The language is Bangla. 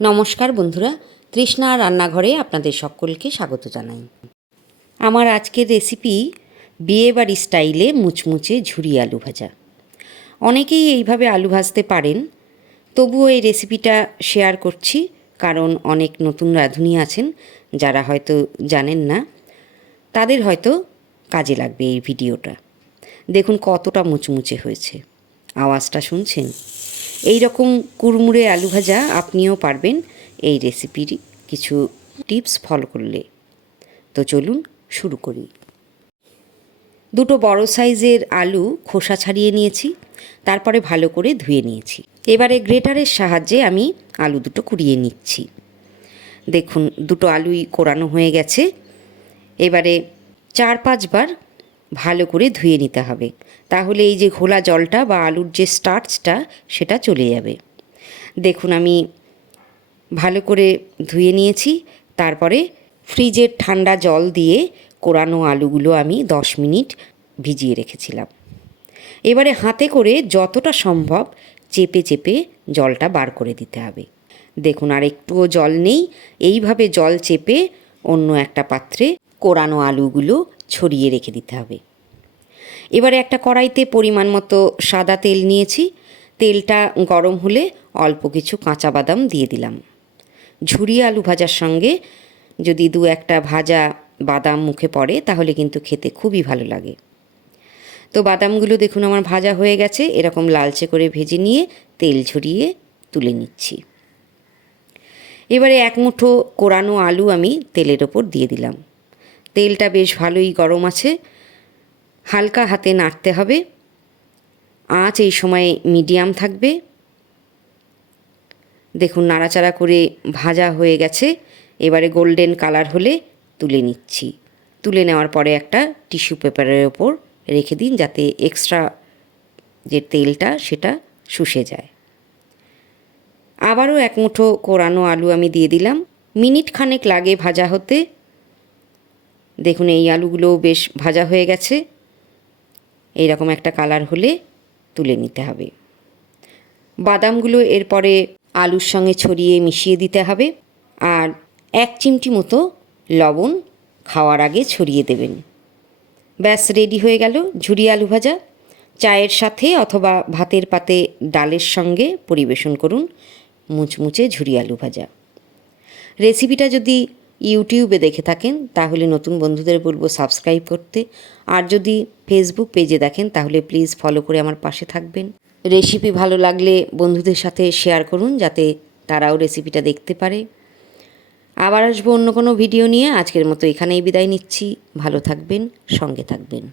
নমস্কার বন্ধুরা, তৃষ্ণা রান্নাঘরে আপনাদের সকলকে স্বাগত জানাই। আমার আজকের রেসিপি বিয়েবাড়ি স্টাইলে মুচমুচে ঝুরি আলু ভাজা। অনেকেই এইভাবে আলু ভাজতে পারেন, তবুও এই রেসিপিটা শেয়ার করছি কারণ অনেক নতুন রাঁধুনি আছেন, যারা হয়তো জানেন না, তাদের হয়তো কাজে লাগবে এই ভিডিওটা। দেখুন কতটা মুচমুচে হয়েছে। আওয়াজটা শুনছেন? এই রকম কুড়মুড়ে আলু ভাজা আপনিও পারবেন। এই রেসিপির কিছু টিপস ফলো করলে। তো চলুন শুরু করি। দুটো বড় সাইজের আলু খোসা ছাড়িয়ে নিয়েছি, তারপরে ভালো করে ধুয়ে নিয়েছি। এবারে গ্রেটারের সাহায্যে আমি আলু দুটো কুড়িয়ে নিচ্ছি। দেখুন, দুটো আলুই কোরানো হয়ে গেছে। এবারে চার পাঁচবার ভালো করে ধুয়ে নিতে হবে। তাহলে এই যে ঘোলা জলটা বা আলুর যে স্টার্চটা সেটা চলে যাবে। দেখুন, আমি ভালো করে ধুয়ে নিয়েছি। তারপরে ফ্রিজের ঠান্ডা জল দিয়ে কোরানো আলুগুলো আমি দশ মিনিট ভিজিয়ে রেখেছিলাম। এবারে হাতে করে যতটা সম্ভব চেপে চেপে জলটা বার করে দিতে হবে। দেখুন, আর একটুও জল নেই। এইভাবে জল চেপে অন্য একটা পাত্রে কোরানো আলুগুলো ছড়িয়ে রেখে দিতে হবে। এবারে একটা কড়াইতে পরিমাণ মতো সাদা তেল নিয়েছি। তেলটা গরম হলে অল্প কিছু কাঁচা বাদাম দিয়ে দিলাম। ঝুরি আলু ভাজার সঙ্গে যদি দু একটা ভাজা বাদাম মুখে পড়ে, তাহলে কিন্তু খেতে খুবই ভালো লাগে। তো বাদামগুলো দেখুন আমার ভাজা হয়ে গেছে। এরকম লালচে করে ভেজে নিয়ে তেল ঝরিয়ে তুলে নিচ্ছি। এবারে এক মুঠো কোরানো আলু আমি তেলের ওপর দিয়ে দিলাম। তেলটা বেশ ভালোই গরম আছে। হালকা হাতে নাড়তে হবে। আঁচ এই সময় মিডিয়াম থাকবে। দেখুন, নাড়াচাড়া করে ভাজা হয়ে গেছে। এবারে গোল্ডেন কালার হলে তুলে নিচ্ছি। তুলে নেওয়ার পরে একটা টিস্যু পেপারের ওপর রেখে দিন যাতে এক্সট্রা যে তেলটা সেটা শুষে যায়। আবারও এক মুঠো কোরানো আলু আমি দিয়ে দিলাম। মিনিট খানেক লাগে ভাজা হতে। দেখুন, এই আলুগুলোও বেশ ভাজা হয়ে গেছে। এইরকম একটা কালার হলে তুলে নিতে হবে। বাদামগুলো এরপরে আলুর সঙ্গে ছড়িয়ে মিশিয়ে দিতে হবে আর এক চিমটি মতো লবণ খাওয়ার আগে ছড়িয়ে দেবেন। ব্যাস, রেডি হয়ে গেল ঝুরি আলু ভাজা। চায়ের সাথে অথবা ভাতের পাতে ডালের সঙ্গে পরিবেশন করুন মুচমুচে ঝুরি আলু ভাজা। রেসিপিটা যদি ইউটিউবে দেখে থাকেন, তাহলে নতুন বন্ধুদের বলব সাবস্ক্রাইব করতে। আর যদি ফেসবুক পেজে দেখেন, তাহলে প্লিজ ফলো করে আমার পাশে থাকবেন। রেসিপি ভালো লাগলে বন্ধুদের সাথে শেয়ার করুন, যাতে তারাও রেসিপিটা দেখতে পারে। আবার আসব অন্য কোনো ভিডিও নিয়ে। আজকের মতো এখানেই বিদায় নিচ্ছি। ভালো থাকবেন, সঙ্গে থাকবেন।